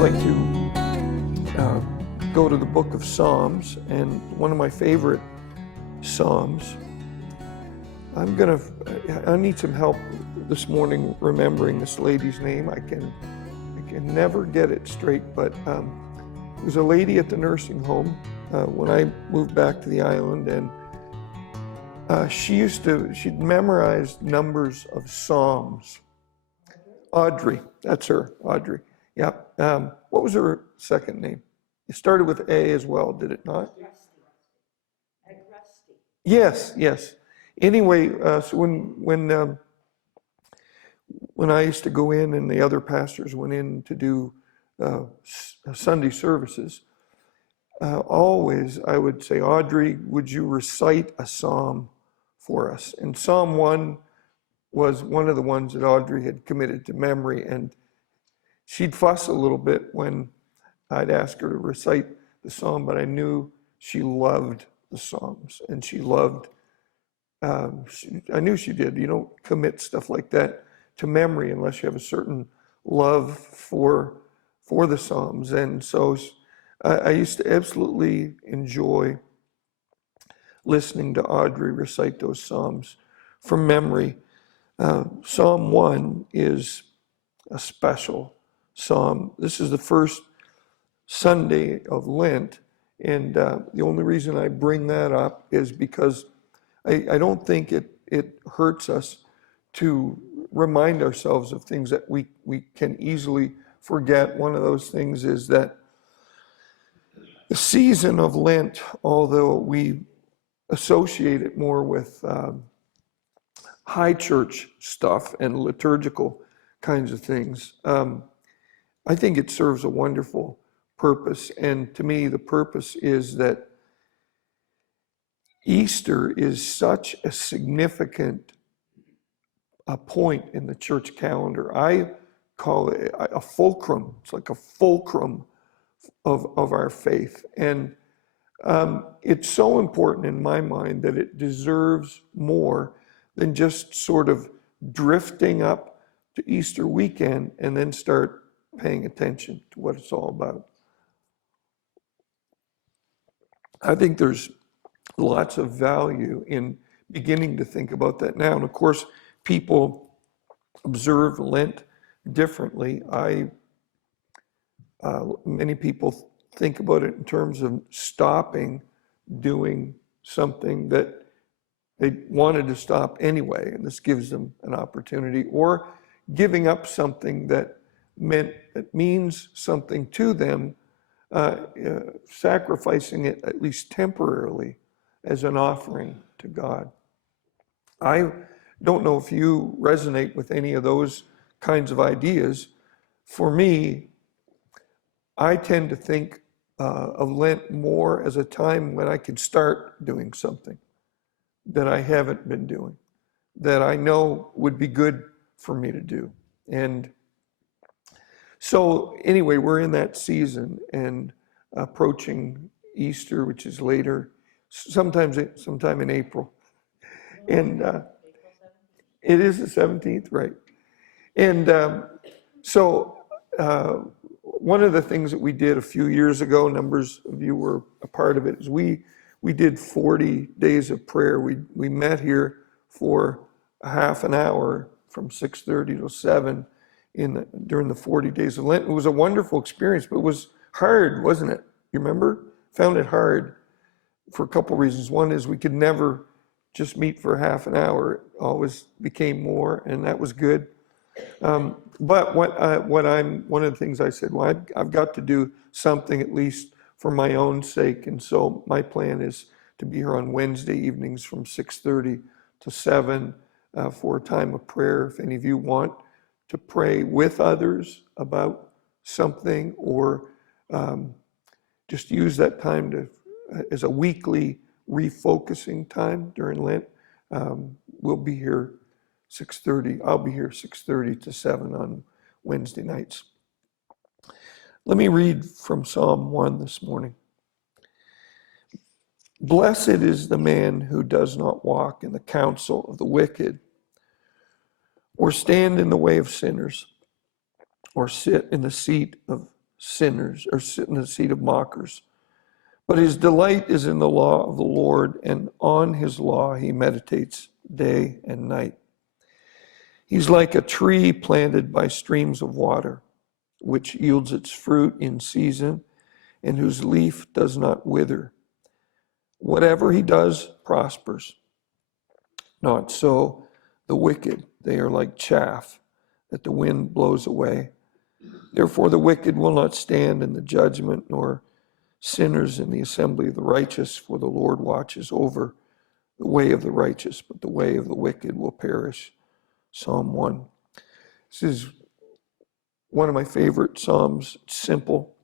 like to go to the book of Psalms, and one of my favorite Psalms. I need some help this morning remembering this lady's name. I can never get it straight, but there was a lady at the nursing home when I moved back to the island, and she'd memorized numbers of Psalms. Audrey, that's her, Audrey. Yeah. What was her second name? It started with A as well, did it not? Rusty. Yes. Anyway, so when I used to go in and the other pastors went in to do Sunday services, always I would say, Audrey, would you recite a psalm for us? And Psalm 1 was one of the ones that Audrey had committed to memory, and she'd fuss a little bit when I'd ask her to recite the psalm, but I knew she loved the Psalms, and she loved, I knew she did. You don't commit stuff like that to memory unless you have a certain love for the Psalms. And so I used to absolutely enjoy listening to Audrey recite those Psalms from memory. Psalm 1 is a special psalm. This is the first Sunday of Lent, and the only reason I bring that up is because I don't think it hurts us to remind ourselves of things that we can easily forget. One of those things is that the season of Lent, although we associate it more with high church stuff and liturgical kinds of things, I think it serves a wonderful purpose. And to me, the purpose is that Easter is such a significant point in the church calendar. I call it a fulcrum. It's like a fulcrum of our faith. And it's so important in my mind that it deserves more than just sort of drifting up to Easter weekend and then start paying attention to what it's all about. I think there's lots of value in beginning to think about that now. And of course, people observe Lent differently. Many people think about it in terms of stopping doing something that they wanted to stop anyway, and this gives them an opportunity, or giving up something that means something to them, sacrificing it at least temporarily as an offering to God. I don't know if you resonate with any of those kinds of ideas. For me, I tend to think of Lent more as a time when I can start doing something that I haven't been doing, that I know would be good for me to do. And so anyway, we're in that season and approaching Easter, which is later, sometime in April. And it is the 17th, right? And so one of the things that we did a few years ago, numbers of you were a part of it, is we did 40 days of prayer. We met here for a half an hour from 6:30 to 7 during the 40 days of Lent. It was a wonderful experience, but it was hard, wasn't it? You remember? Found it hard for a couple reasons. One is we could never just meet for half an hour. It always became more, and that was good. But one of the things I said, well, I've got to do something at least for my own sake. And so my plan is to be here on Wednesday evenings from 6:30 to 7 for a time of prayer. If any of you want to pray with others about something, or just use that time as a weekly refocusing time during Lent, we'll be here 6:30. I'll be here 6:30 to 7 on Wednesday nights. Let me read from Psalm 1 this morning. Blessed is the man who does not walk in the counsel of the wicked, or stand in the way of sinners, or sit in the seat of sinners, or sit in the seat of mockers. But his delight is in the law of the Lord, and on his law he meditates day and night. He's like a tree planted by streams of water, which yields its fruit in season, and whose leaf does not wither. Whatever he does prospers. Not so the wicked. They are like chaff that the wind blows away. Therefore the wicked will not stand in the judgment, nor sinners in the assembly of the righteous, for the Lord watches over the way of the righteous, but the way of the wicked will perish. Psalm 1. This is one of my favorite Psalms. It's simple.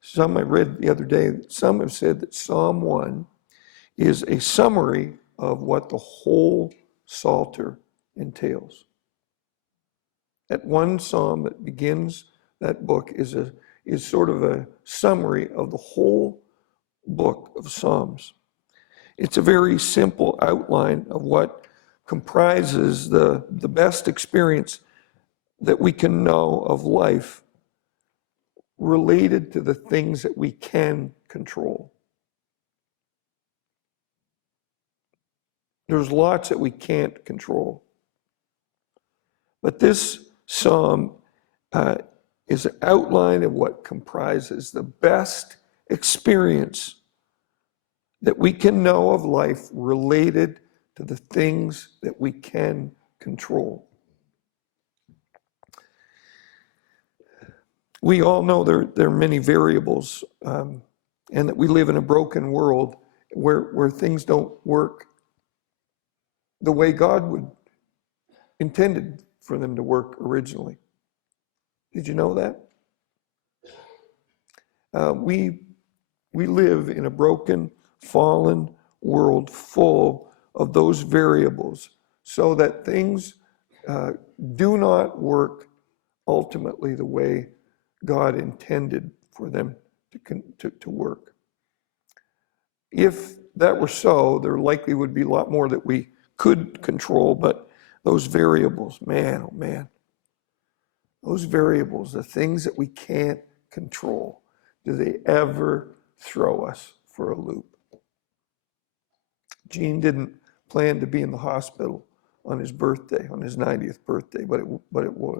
Some I read the other day, some have said that Psalm 1 is a summary of what the whole Psalter entails. That one psalm that begins that book is sort of a summary of the whole book of Psalms. It's a very simple outline of what comprises the best experience that we can know of life related to the things that we can control. There's lots that we can't control. But this psalm is an outline of what comprises the best experience that we can know of life related to the things that we can control. We all know there are many variables, and that we live in a broken world where things don't work the way God would intended for them to work originally. Did you know that? We live in a broken, fallen world full of those variables, so that things do not work ultimately the way God intended for them to work. If that were so, there likely would be a lot more that we could control, but those variables, man, oh man, those variables, the things that we can't control, do they ever throw us for a loop? Gene didn't plan to be in the hospital on his birthday, on his 90th birthday, but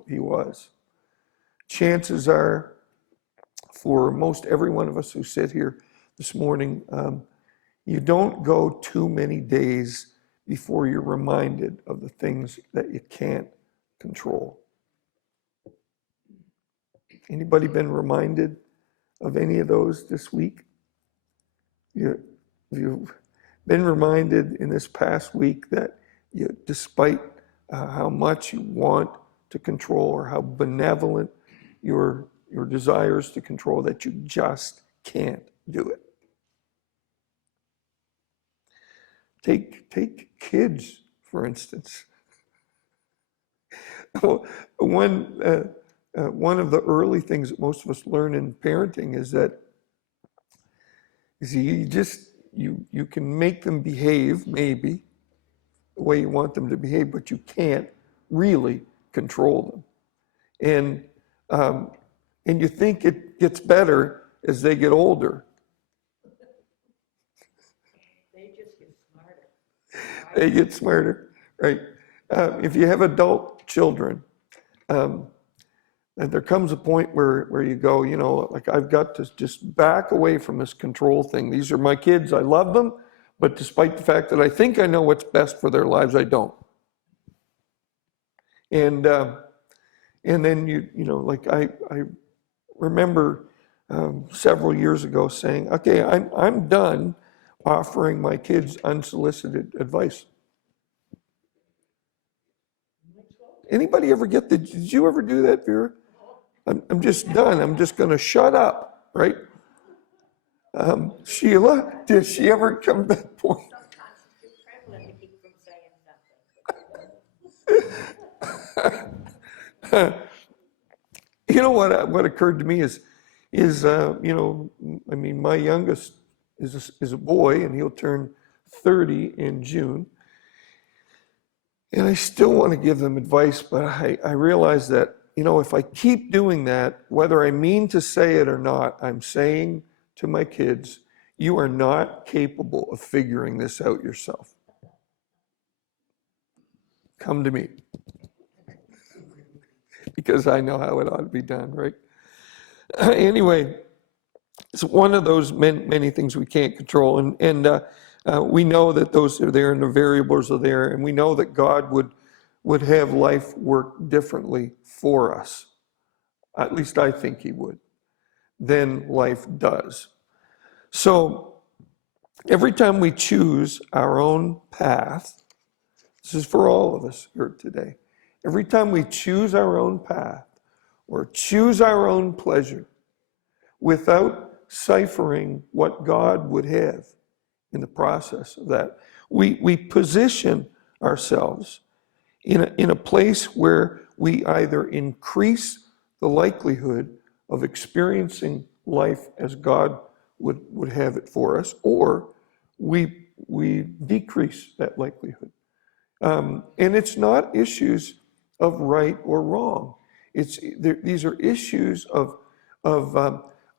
he was. Chances are, for most every one of us who sit here this morning, you don't go too many days before you're reminded of the things that you can't control. Anybody been reminded of any of those this week? You've been reminded in this past week that despite how much you want to control, or how benevolent your desires to control, that you just can't do it. Take kids, for instance. One of the early things that most of us learn in parenting is that you can make them behave maybe the way you want them to behave, but you can't really control them. And you think it gets better as they get older. They get smarter, right? If you have adult children, and there comes a point where you go, like, I've got to just back away from this control thing. These are my kids, I love them, but despite the fact that I think I know what's best for their lives, I don't. And then like I remember several years ago saying, okay, I'm done offering my kids unsolicited advice. Anybody ever did you ever do that, Vera? I'm just done. I'm just going to shut up, right? Sheila, did she ever come to that point? Sometimes it's too prevalent to keep from saying something. You know what occurred to me is my youngest is a boy, and he'll turn 30 in June. And I still want to give them advice, but I realize that if I keep doing that, whether I mean to say it or not, I'm saying to my kids, you are not capable of figuring this out yourself. Come to me. Because I know how it ought to be done, right? Anyway, it's one of those many things we can't control. And we know that those are there and the variables are there. And we know that God would have life work differently for us. At least I think he would, than life does. So every time we choose our own path, this is for all of us here today. Every time we choose our own path or choose our own pleasure without ciphering what God would have in the process of that, we position ourselves in a place where we either increase the likelihood of experiencing life as God would have it for us, or we decrease that likelihood. And it's not issues of right or wrong. These are issues of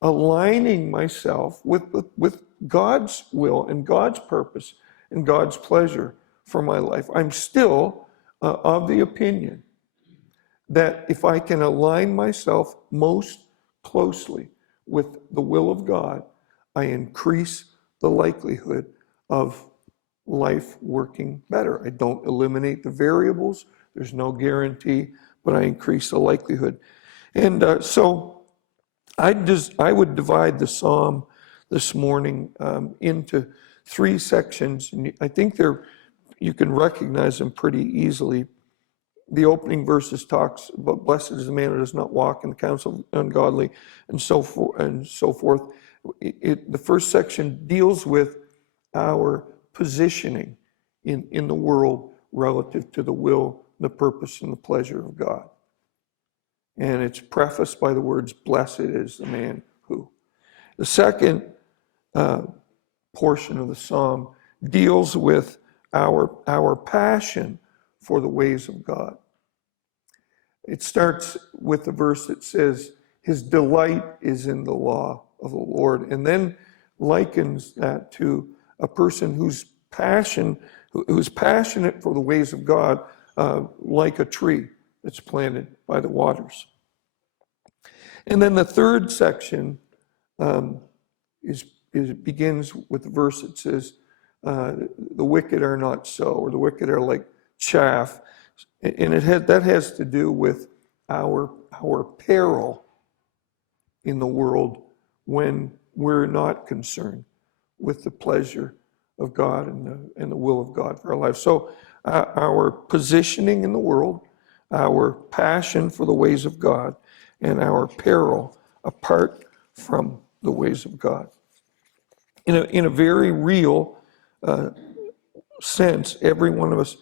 aligning myself with God's will and God's purpose and God's pleasure for my life. I'm still of the opinion that if I can align myself most closely with the will of God, I increase the likelihood of life working better. I don't eliminate the variables. There's no guarantee, but I increase the likelihood. And so I would divide the psalm this morning into three sections. And I think you can recognize them pretty easily. The opening verses talks about blessed is the man who does not walk in the counsel of the ungodly, and so forth. The first section deals with our positioning in the world relative to the will, the purpose, and the pleasure of God. And it's prefaced by the words, blessed is the man who. The second portion of the psalm deals with our passion for the ways of God. It starts with the verse that says, his delight is in the law of the Lord, and then likens that to a person who's passionate for the ways of God, like a tree that's planted by the waters. And then the third section begins with the verse that says, the wicked are not so, or the wicked are like chaff. And that has to do with our peril in the world when we're not concerned with the pleasure of God and the will of God for our lives. So our positioning in the world, our passion for the ways of God, and our peril apart from the ways of God. In a very real sense, every one of us,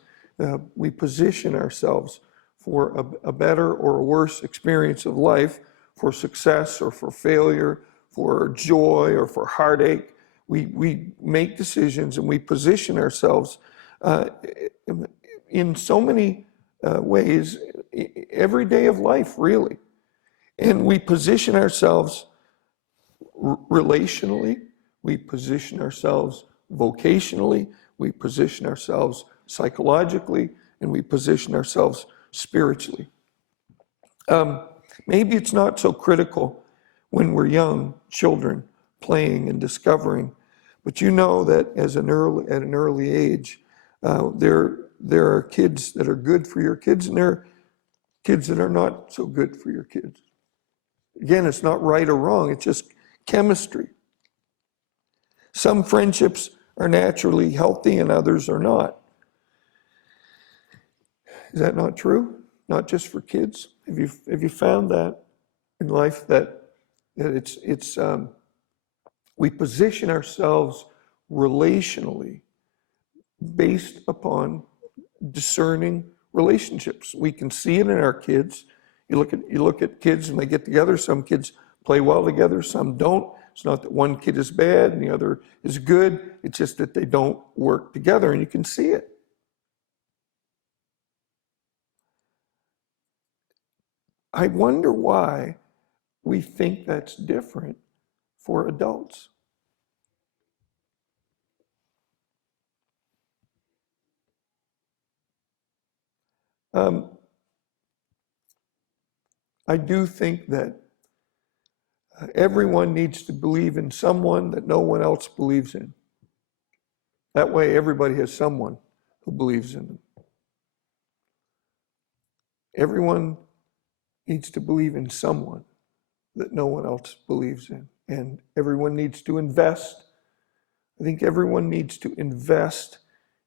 we position ourselves for a better or a worse experience of life, for success or for failure, for joy or for heartache. We make decisions and we position ourselves in so many ways every day of life, really. And we position ourselves relationally, we position ourselves vocationally, we position ourselves psychologically, and we position ourselves spiritually. Maybe it's not so critical when we're young children playing and discovering, but you know that at an early age, there are kids that are good for your kids, and there are kids that are not so good for your kids. Again, it's not right or wrong, it's just chemistry. Some friendships are naturally healthy and others are not. Is that not true? Not just for kids? Have you found that in life that it's we position ourselves relationally based upon discerning relationships? We can see it in our kids. You look at kids when they get together. Some kids play well together, some don't. It's not that one kid is bad and the other is good. It's just that they don't work together, and you can see it. I wonder why we think that's different for adults. I do think that everyone needs to believe in someone that no one else believes in. That way, everybody has someone who believes in them. Everyone needs to believe in someone that no one else believes in. And everyone needs to invest. I think everyone needs to invest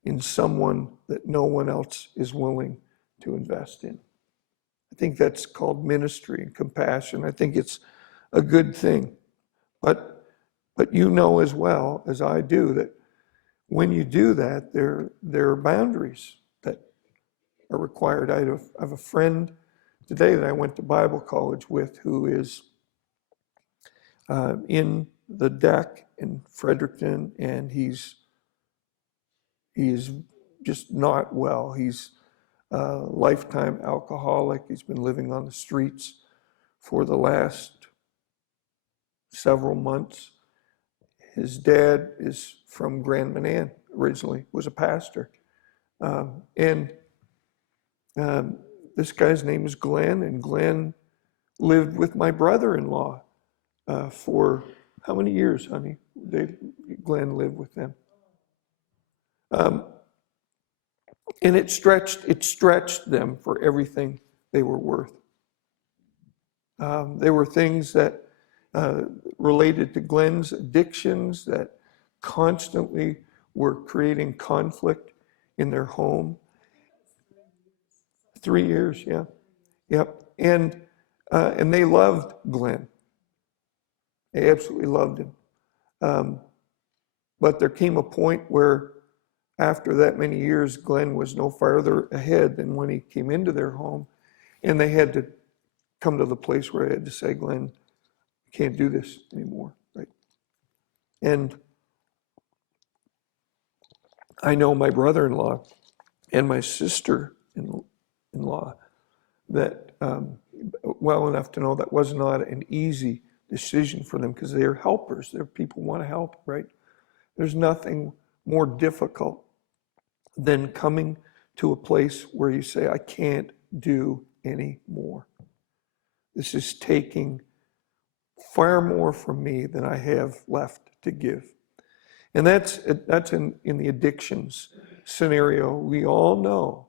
in someone that no one else is willing to invest in. I think that's called ministry and compassion. I think it's a good thing. But you know as well as I do that when you do that, there are boundaries that are required. I have a friend today that I went to Bible college with who is in the deck in Fredericton, and he's just not well. He's a lifetime alcoholic. He's been living on the streets for the last several months. His dad is from Grand Manan originally, was a pastor. And this guy's name is Glenn, and Glenn lived with my brother-in-law for how many years, honey? Glenn lived with them. And it stretched them for everything they were worth. There were things that related to Glenn's addictions that constantly were creating conflict in their home. 3 years, yeah. Yep. And they loved Glenn. They absolutely loved him. But there came a point where after that many years, Glenn was no farther ahead than when he came into their home. And they had to come to the place where I had to say, Glenn, I can't do this anymore, right? And I know my brother-in-law and my sister-in-law that well enough to know that was not an easy decision for them because they're helpers. They're people who want to help, right? There's nothing more difficult than coming to a place where you say, I can't do any more. This is taking far more from me than I have left to give. And that's in the addictions scenario. We all know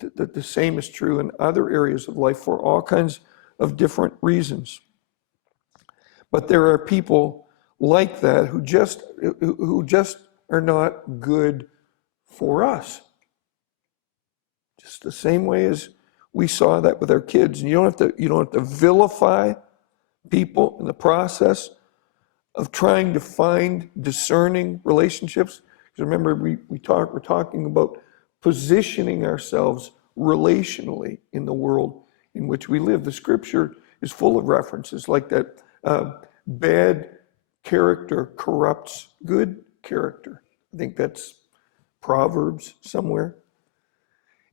that the same is true in other areas of life for all kinds of different reasons. But there are people like that who just are not good for us. Just the same way as we saw that with our kids. And you don't have to vilify people in the process of trying to find discerning relationships. Because remember, we're talking about positioning ourselves relationally in the world in which we live. The scripture is full of references like that. Bad character corrupts good character. I think that's Proverbs somewhere.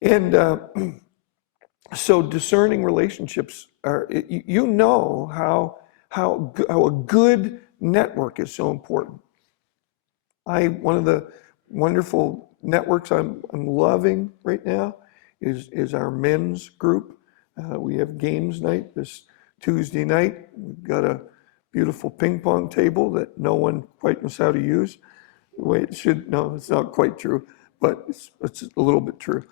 And so discerning relationships are, you know how a good network is so important. One of the wonderful networks I'm loving right now is our men's group. We have games night this Tuesday night. We've got a beautiful ping pong table that no one quite knows how to use. The way it should. No, it's not quite true, but it's a little bit true.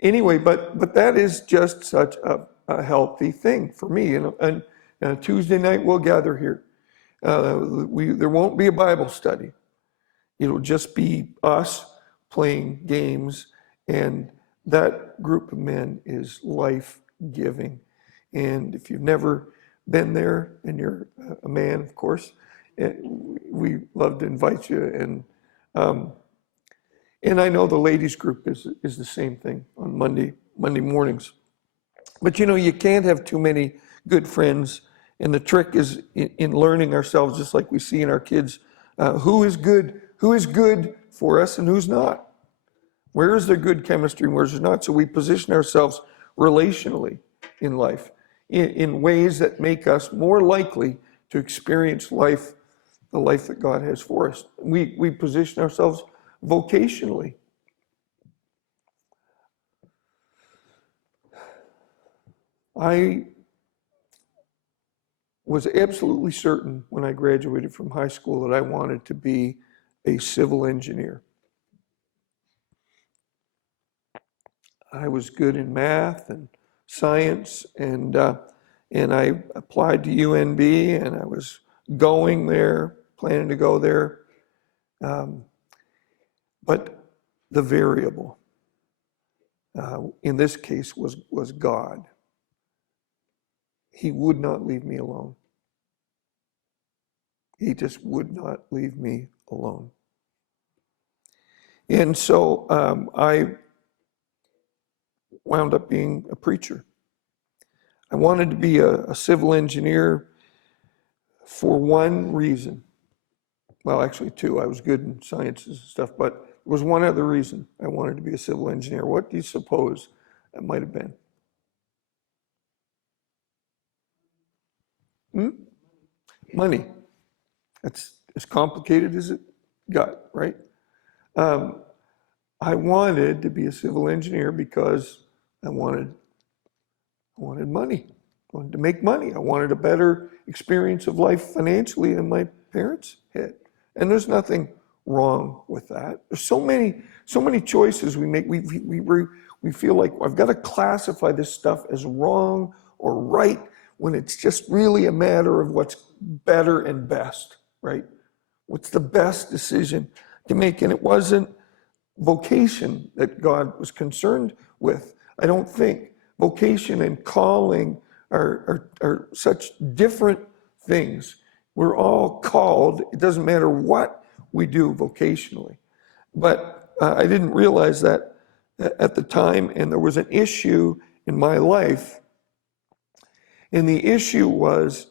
Anyway, but that is just such a healthy thing for me. And Tuesday night we'll gather here. There won't be a Bible study. It'll just be us playing games, and that group of men is life-giving. And if you've never been there, and you're a man, of course, we love to invite you. And I know the ladies group is the same thing on Monday mornings. But you can't have too many good friends. And the trick is in learning ourselves, just like we see in our kids, who is good for us and who's not. Where is there good chemistry and where is there not? So we position ourselves relationally in life in ways that make us more likely to experience life, the life that God has for us. We position ourselves vocationally. I was absolutely certain when I graduated from high school that I wanted to be a civil engineer. I was good in math and science, and I applied to UNB, and I was going there, planning to go there. But the variable, in this case, was God. He would not leave me alone. He just would not leave me alone. And so I wound up being a preacher. I wanted to be a civil engineer for one reason. Well, actually two. I was good in sciences and stuff, but there was one other reason I wanted to be a civil engineer. What do you suppose that might have been? Money. That's as complicated as it got, right? I wanted to be a civil engineer because I wanted money. I wanted to make money. I wanted a better experience of life financially than my parents had. And there's nothing wrong with that. There's so many choices we make. We feel like I've got to classify this stuff as wrong or right when it's just really a matter of what's better and best, right? What's the best decision to make? And it wasn't vocation that God was concerned with. I don't think vocation and calling are such different things. We're all called. It doesn't matter what we do vocationally. But I didn't realize that at the time, and there was an issue in my life. And the issue was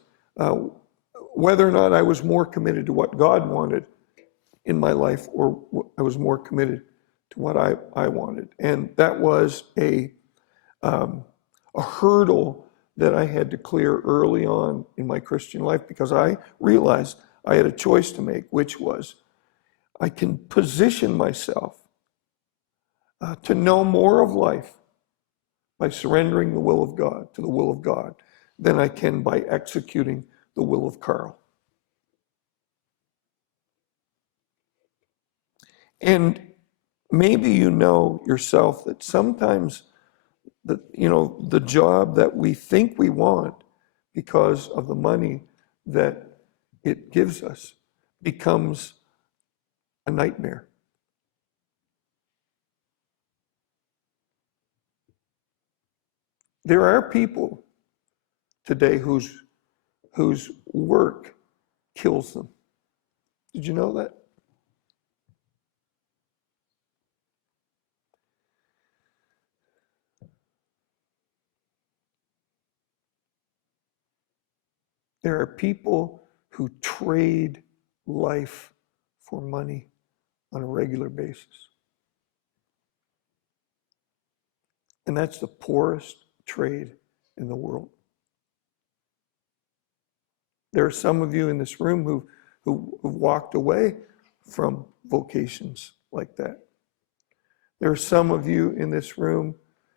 whether or not I was more committed to what God wanted in my life, or I was more committed to what I wanted. And that was a hurdle that I had to clear early on in my Christian life, because I realized I had a choice to make, which was I can position myself to know more of life by surrendering the will of God to the will of God than I can by executing the will of Karl. And maybe you know yourself that sometimes the job that we think we want because of the money that it gives us becomes a nightmare. There are people today whose work kills them. Did you know that? There are people who trade life for money on a regular basis. And that's the poorest trade in the world. There are some of you in this room who walked away from vocations like that. There are some of you in this room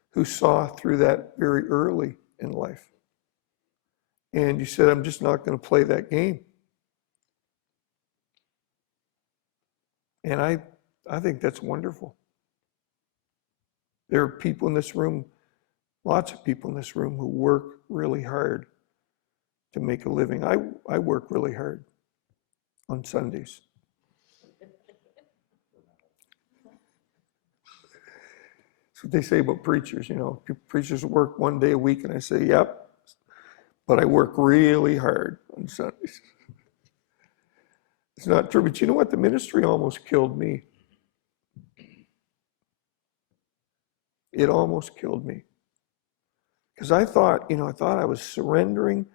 who saw through that very early in life. And you said, I'm just not going to play that game. And I think that's wonderful. There are people in this room, lots of people in this room, who work really hard to make a living. I work really hard on Sundays. That's what they say about preachers, Preachers work one day a week, and I say, yep, but I work really hard on Sundays. It's not true, but you know what? The ministry almost killed me. It almost killed me. Because I thought I was surrendering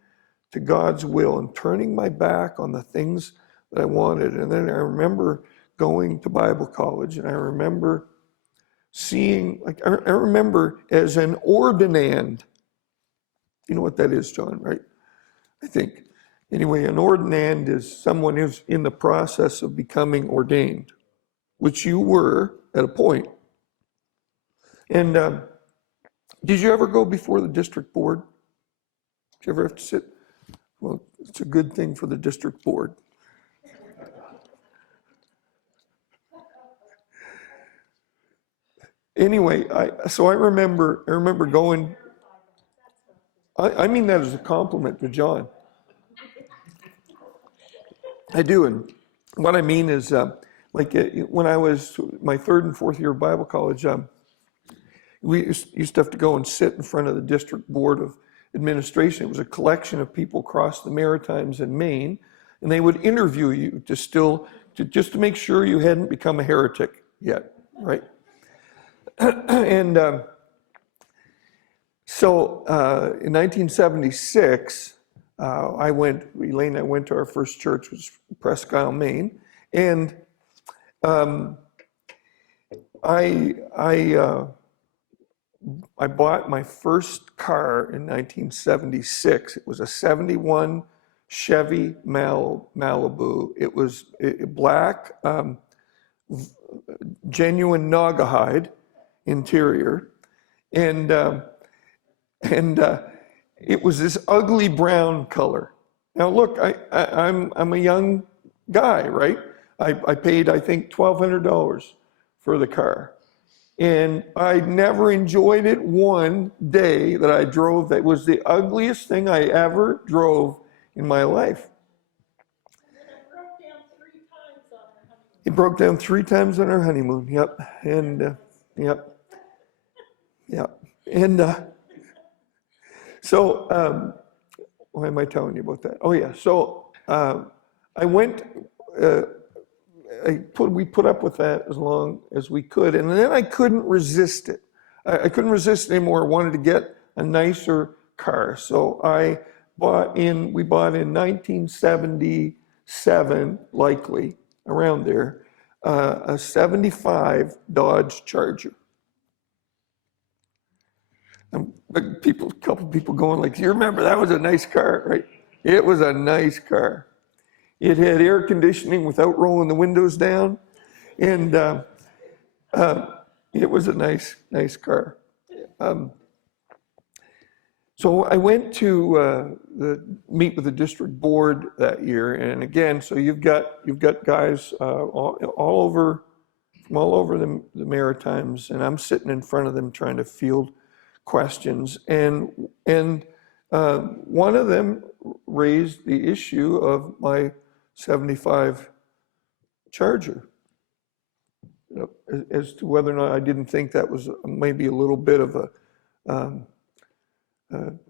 to God's will and turning my back on the things that I wanted. And then I remember going to Bible college, and I remember seeing, I remember as an ordinand, You know what that is, John, right? I think. Anyway, an ordinand is someone who's in the process of becoming ordained, which you were at a point. And did you ever go before the district board? Did you ever have to sit? Well, it's a good thing for the district board. Anyway, I remember going. I mean that as a compliment to John. I do, and what I mean is, when I was my third and fourth year of Bible college, we used to have to go and sit in front of the district board of administration. It was a collection of people across the Maritimes and Maine, and they would interview you just to make sure you hadn't become a heretic yet, right? And so in 1976, Elaine and I went to our first church, which was Presque Isle, Maine, and I bought my first car in 1976. It was a 71 Chevy Malibu. It was black, genuine Naugahyde interior, and it was this ugly brown color. Now look, I'm a young guy, right? I paid, I think, $1,200 for the car. And I never enjoyed it one day that I drove. That was the ugliest thing I ever drove in my life. It broke down 3 times on our honeymoon. Yep. And yep. And so why am I telling you about that? Oh yeah. So I went. We put up with that as long as we could, and then I couldn't resist it. I couldn't resist anymore. I wanted to get a nicer car, so we bought in 1977, likely around there, a 75 Dodge Charger. And a couple people going like, "You remember that was a nice car, right?" It was a nice car. It had air conditioning without rolling the windows down, and it was a nice car. So I went to meet with the district board that year, and again, so you've got guys all over the Maritimes, and I'm sitting in front of them trying to field questions, and one of them raised the issue of my 75 Charger, as to whether or not I didn't think that was maybe a little bit of a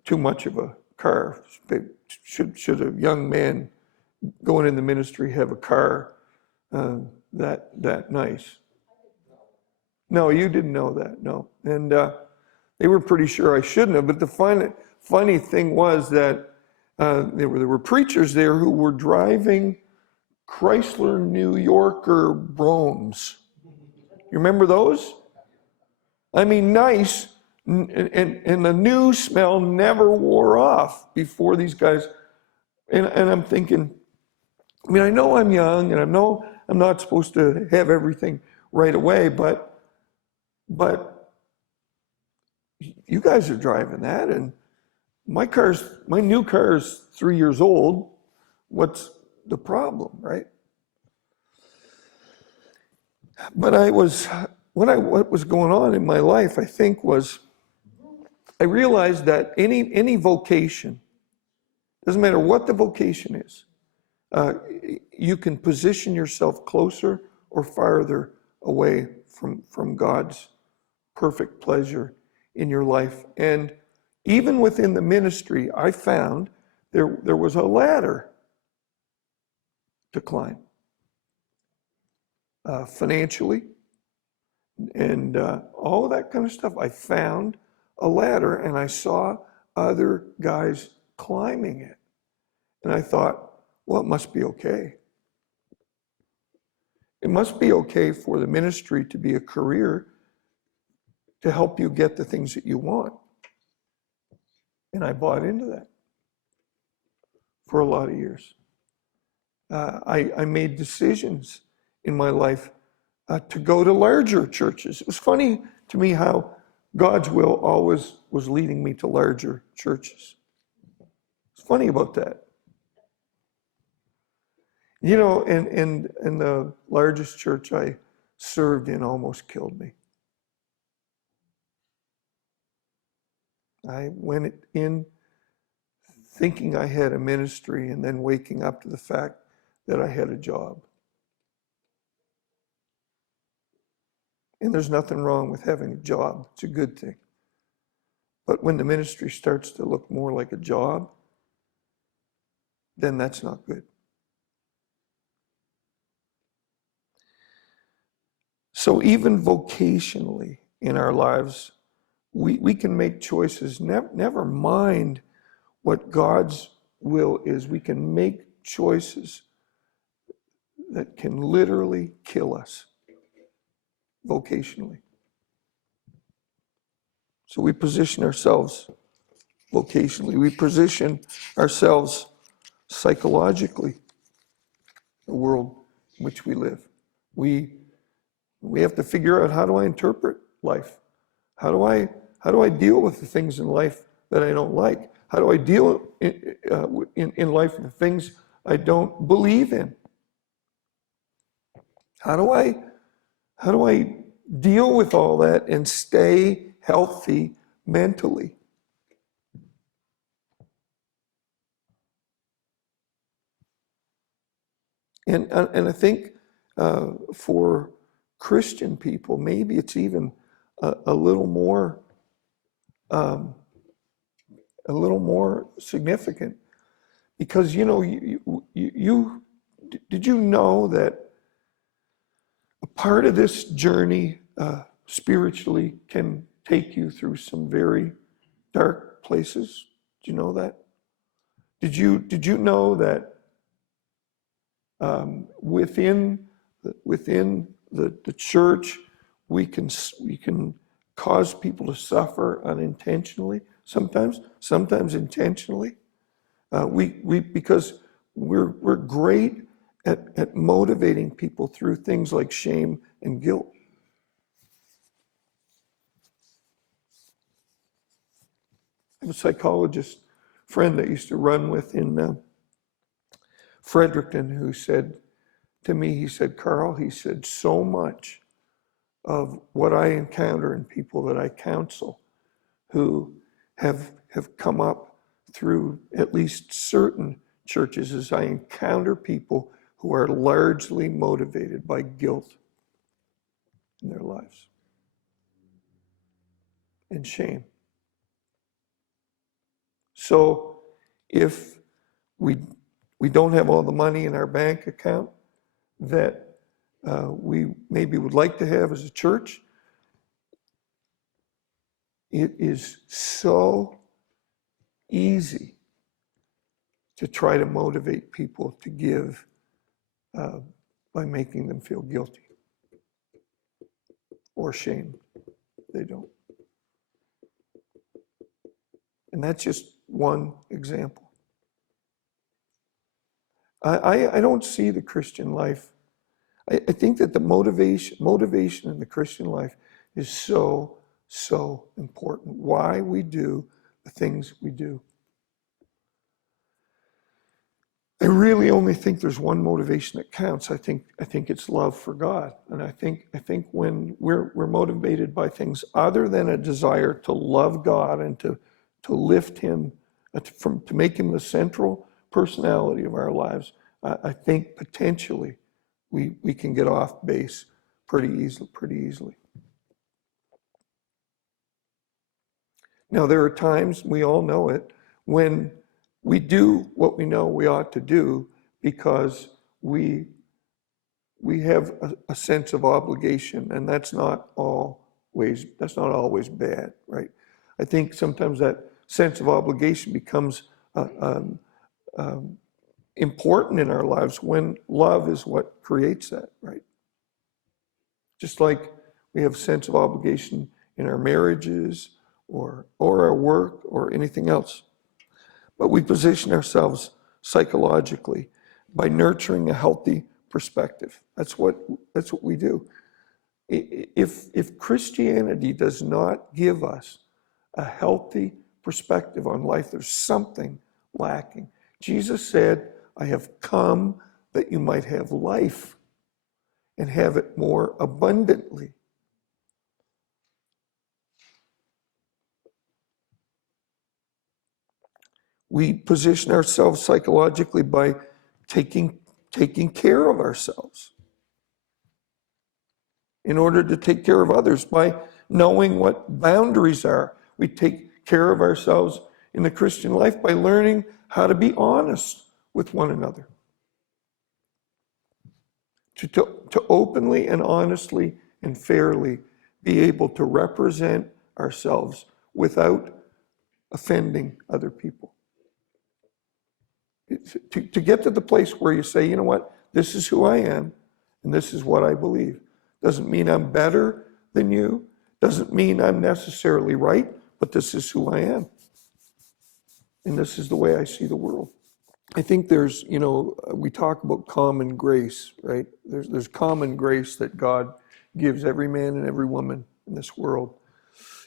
too much of a car. Should a young man going in the ministry have a car that nice? No, you didn't know that, no. And they were pretty sure I shouldn't have. But the funny thing was that there were preachers there who were driving Chrysler New Yorker Bromes. You remember those? I mean, nice, and the new smell never wore off before these guys. And I'm thinking, I mean, I know I'm young, and I know I'm not supposed to have everything right away, but you guys are driving that, and my new car is 3 years old. What's the problem, right? But what was going on in my life, I think, was I realized that any vocation, doesn't matter what the vocation is, you can position yourself closer or farther away from God's perfect pleasure in your life. And even within the ministry, I found there was a ladder to climb, financially, and all of that kind of stuff. I found a ladder, and I saw other guys climbing it, and I thought, well, it must be okay. It must be okay for the ministry to be a career to help you get the things that you want. And I bought into that for a lot of years. I made decisions in my life to go to larger churches. It was funny to me how God's will always was leading me to larger churches. It's funny about that. You know, and the largest church I served in almost killed me. I went in thinking I had a ministry and then waking up to the fact that I had a job. And there's nothing wrong with having a job. It's a good thing. But when the ministry starts to look more like a job, then that's not good. So even vocationally in our lives, we can make choices. Never mind what God's will is. We can make choices that can literally kill us vocationally. So we position ourselves vocationally. We position ourselves psychologically, the world in which we live. We have to figure out, how do I interpret life? How do I deal with the things in life that I don't like? How do I deal in life with the things I don't believe in? How do I deal with all that and stay healthy mentally? And I think for Christian people, maybe it's even a little more significant, because you know, did you know that a part of this journey spiritually can take you through some very dark places? Did you know that? Did you know that within the church, we can cause people to suffer unintentionally, sometimes intentionally. Because we're great at motivating people through things like shame and guilt. I have a psychologist friend that I used to run with in Fredericton who said to me, he said, "Karl," he said, "so much of what I encounter in people that I counsel who have come up through at least certain churches is I encounter people who are largely motivated by guilt in their lives and shame." So if we don't have all the money in our bank account that we maybe would like to have as a church, it is so easy to try to motivate people to give by making them feel guilty or shamed. They don't. And that's just one example. I don't see the Christian life. I think that the motivation in the Christian life is so important. Why we do the things we do. I really only think there's one motivation that counts. I think it's love for God. And I think when we're motivated by things other than a desire to love God and to lift Him, to make Him the central personality of our lives, I think potentially we can get off base pretty easily. Now, there are times, we all know it, when we do what we know we ought to do because we have a sense of obligation, and that's not always bad, right? I think sometimes that sense of obligation becomes important in our lives when love is what creates that, right? Just like we have a sense of obligation in our marriages or our work or anything else. But we position ourselves psychologically by nurturing a healthy perspective. That's what we do. If Christianity does not give us a healthy perspective on life, there's something lacking. Jesus said, I have come that you might have life and have it more abundantly. We position ourselves psychologically by taking care of ourselves in order to take care of others, by knowing what boundaries are. We take care of ourselves in the Christian life by learning how to be honest with one another. To openly and honestly and fairly be able to represent ourselves without offending other people. To get to the place where you say, you know what, this is who I am and this is what I believe. Doesn't mean I'm better than you. Doesn't mean I'm necessarily right, but this is who I am. And this is the way I see the world. I think there's, we talk about common grace, right? There's common grace that God gives every man and every woman in this world.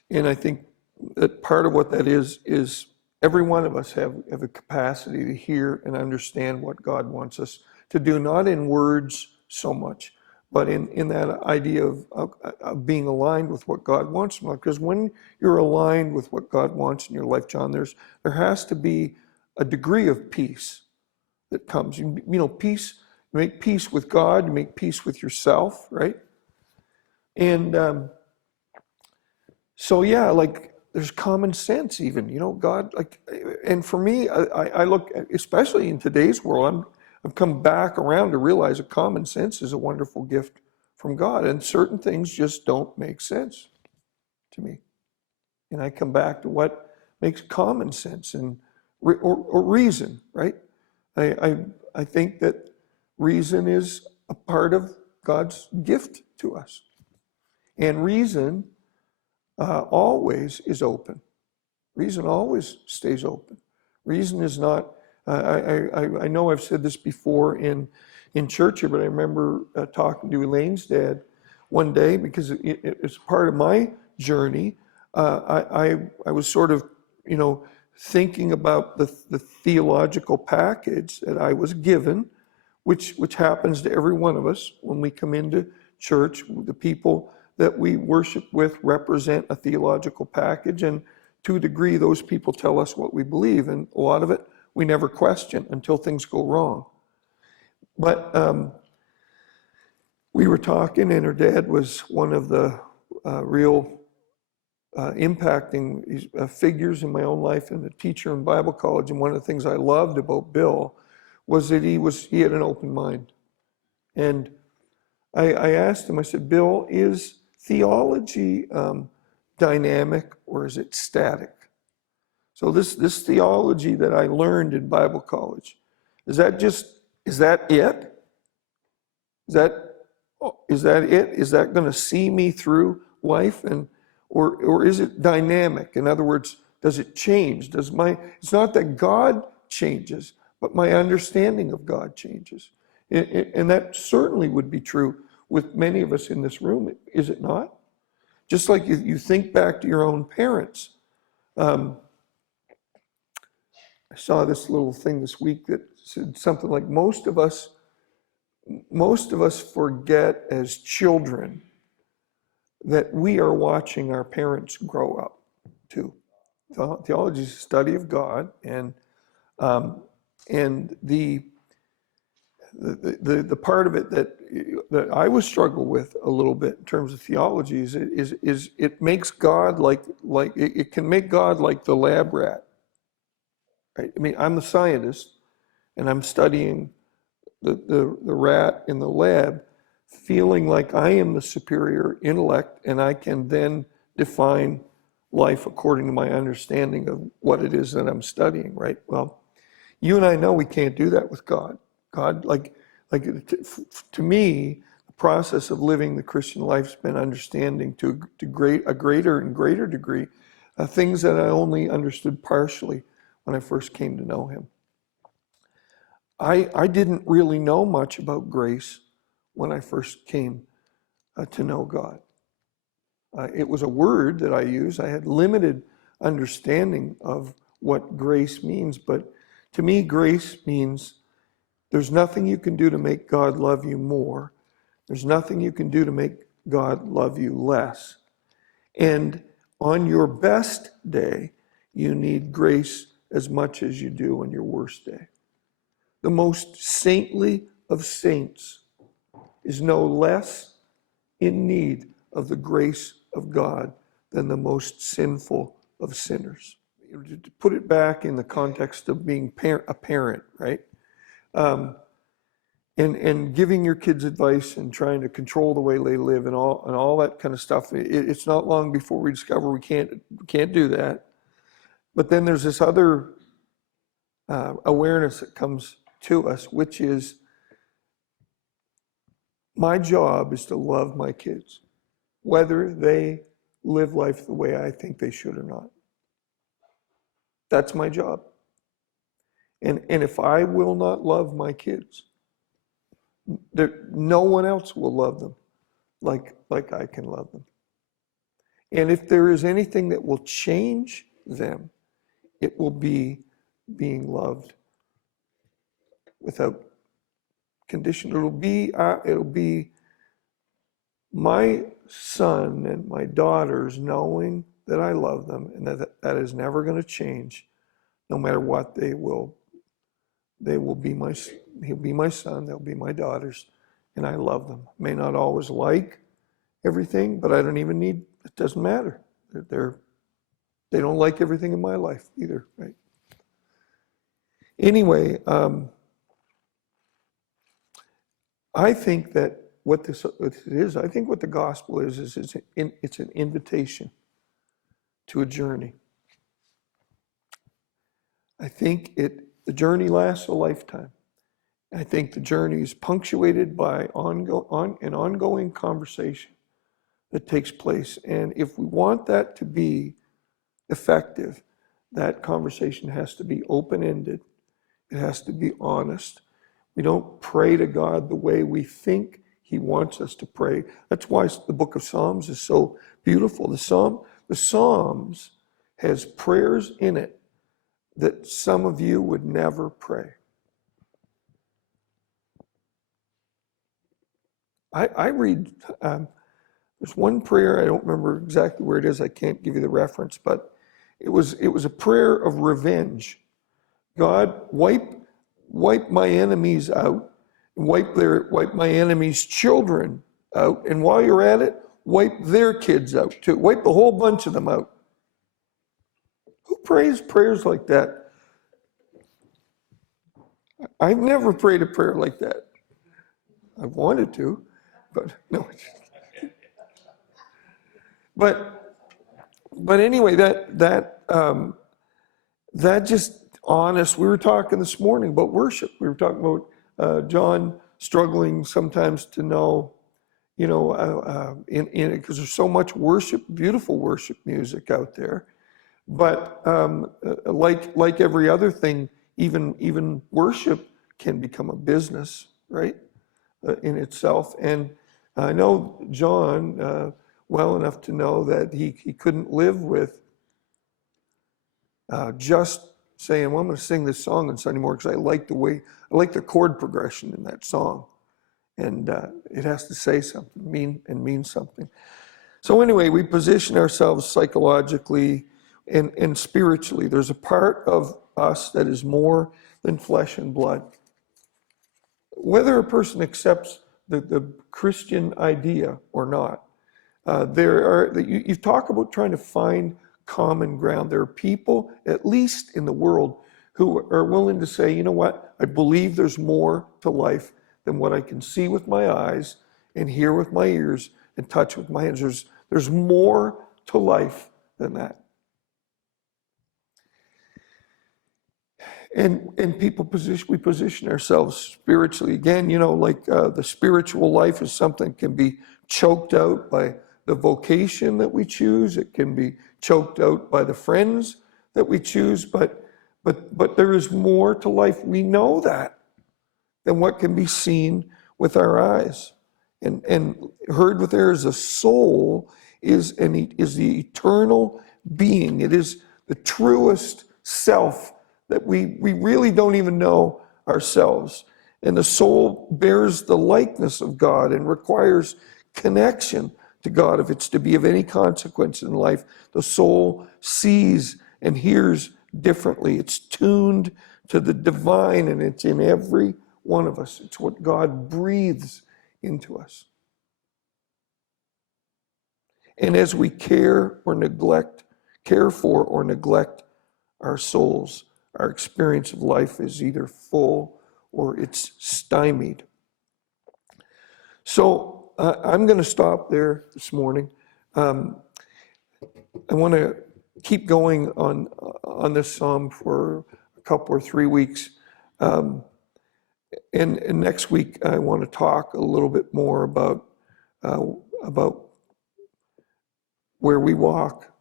And I think that part of what that is every one of us have a capacity to hear and understand what God wants us to do, not in words so much, but in that idea of being aligned with what God wants. Because when you're aligned with what God wants in your life, John, there has to be a degree of peace that comes. Peace, you make peace with God, you make peace with yourself, right? And so, yeah, like there's common sense even, God, and for me, I look, especially in today's world, I've come back around to realize that common sense is a wonderful gift from God, and certain things just don't make sense to me. And I come back to what makes common sense or reason, right? I think that reason is a part of God's gift to us. And reason always is open. Reason always stays open. Reason is not, I know I've said this before in church here, but I remember talking to Elaine's dad one day because it's part of my journey. I was sort of, thinking about the theological package that I was given, which happens to every one of us when we come into church. The people that we worship with represent a theological package, and to a degree, those people tell us what we believe, and a lot of it we never question until things go wrong. But we were talking, and her dad was one of the real impacting figures in my own life, and a teacher in Bible college. And one of the things I loved about Bill was that he had an open mind. And I asked him, I said, Bill, is theology dynamic or is it static? So this theology that I learned in Bible college, is that it? Is that it? Is that going to see me through life? Or is it dynamic? In other words, does it change? It's not that God changes, but my understanding of God changes. And that certainly would be true with many of us in this room, is it not? Just like you think back to your own parents. I saw this little thing this week that said something like, most of us forget as children that we are watching our parents grow up too. Theology is a study of God, and the part of it that I would struggle with a little bit in terms of theology is it makes God like it can make God like the lab rat. Right? I mean, I'm the scientist, and I'm studying the rat in the lab, feeling like I am the superior intellect, and I can then define life according to my understanding of what it is that I'm studying, right? Well, you and I know we can't do that with God. God, to me, the process of living the Christian life has been understanding to a greater and greater degree things that I only understood partially when I first came to know him. I didn't really know much about grace when I first came to know God. It was a word that I used. I had limited understanding of what grace means, but to me, grace means there's nothing you can do to make God love you more. There's nothing you can do to make God love you less. And on your best day, you need grace as much as you do on your worst day. The most saintly of saints is no less in need of the grace of God than the most sinful of sinners. To put it back in the context of being a parent, right? And giving your kids advice and trying to control the way they live and all that kind of stuff. It's not long before we discover we can't do that. But then there's this other awareness that comes to us, which is my job is to love my kids, whether they live life the way I think they should or not. That's my job. And if I will not love my kids, no one else will love them like I can love them. And if there is anything that will change them, it will be being loved without condition. It'll be my son and my daughters knowing that I love them and that is never going to change, no matter what they will be he'll be my son, they'll be my daughters, and I love them. May not always like everything, but I don't even need, it doesn't matter. They don't like everything in my life either, right? Anyway, I think that what it is, I think what the gospel is it's an invitation to a journey. I think the journey lasts a lifetime. I think the journey is punctuated by an ongoing conversation that takes place. And if we want that to be effective, that conversation has to be open-ended. It has to be honest. We don't pray to God the way we think He wants us to pray. That's why the book of Psalms is so beautiful. The Psalms has prayers in it that some of you would never pray. I read, there's one prayer, I don't remember exactly where it is, I can't give you the reference, but it was a prayer of revenge. God, wipe my enemies out, and wipe my enemies' children out, and while you're at it, wipe their kids out too. Wipe the whole bunch of them out. Who prays prayers like that? I've never prayed a prayer like that. I've wanted to, but no. But anyway, that just honest. We were talking this morning about worship. We were talking about John struggling sometimes to know, in it, because there's so much worship, beautiful worship music out there. But like every other thing, even worship can become a business, right, in itself. And I know John well enough to know that he couldn't live with just saying, well, I'm going to sing this song on Sunday morning because I like the chord progression in that song. And it has to say something, mean something. So anyway, we position ourselves psychologically and spiritually. There's a part of us that is more than flesh and blood. Whether a person accepts the Christian idea or not, you talk about trying to find common ground. There are people, at least in the world, who are willing to say, you know what, I believe there's more to life than what I can see with my eyes and hear with my ears and touch with my hands. There's more to life than that. And we position ourselves spiritually. Again, like the spiritual life is something that can be choked out by the vocation that we choose. It can be choked out by the friends that we choose, but there is more to life. We know that than what can be seen with our eyes. And heard with ears, a soul is the eternal being. It is the truest self that we really don't even know ourselves. And the soul bears the likeness of God and requires connection to God if it's to be of any consequence in life. The soul sees and hears differently. It's tuned to the divine, and it's in every one of us. It's what God breathes into us. And as we care for or neglect our souls, our experience of life is either full or it's stymied. So I'm going to stop there this morning. I want to keep going on this psalm for a couple or 3 weeks. And next week, I want to talk a little bit more about where we walk,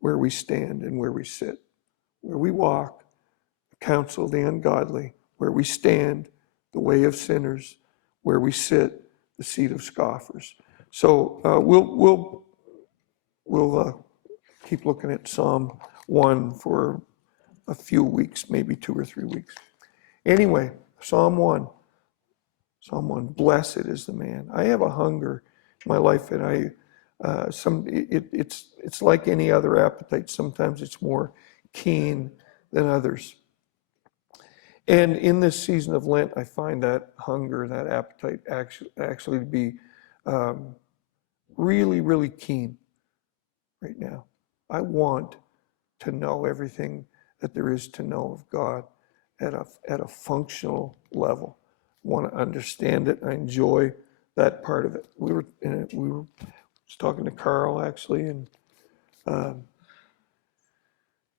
where we stand, and where we sit. Where we walk, counsel the ungodly. Where we stand, the way of sinners. Where we sit, the seat of scoffers. So we'll keep looking at Psalm 1 for a few weeks, maybe 2 or 3 weeks. Anyway, Psalm 1. Psalm 1, blessed is the man. I have a hunger in my life, and it's like any other appetite. Sometimes it's more keen than others. And in this season of Lent, I find that hunger, that appetite actually to be really, really keen right now. I want to know everything that there is to know of God at a functional level. I want to understand it. I enjoy that part of it. We were talking to Karl actually, and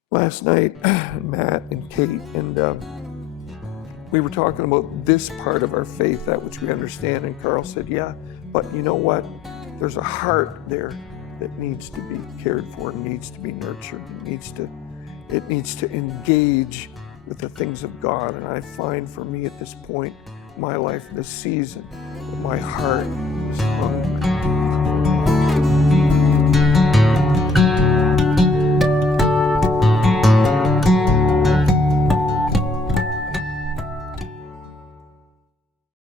last night, Matt and Kate, and we were talking about this part of our faith, that which we understand. And Karl said, "Yeah, but you know what? There's a heart there that needs to be cared for, needs to be nurtured, it needs to engage with the things of God." And I find for me at this point in my life, this season, that my heart is hungry.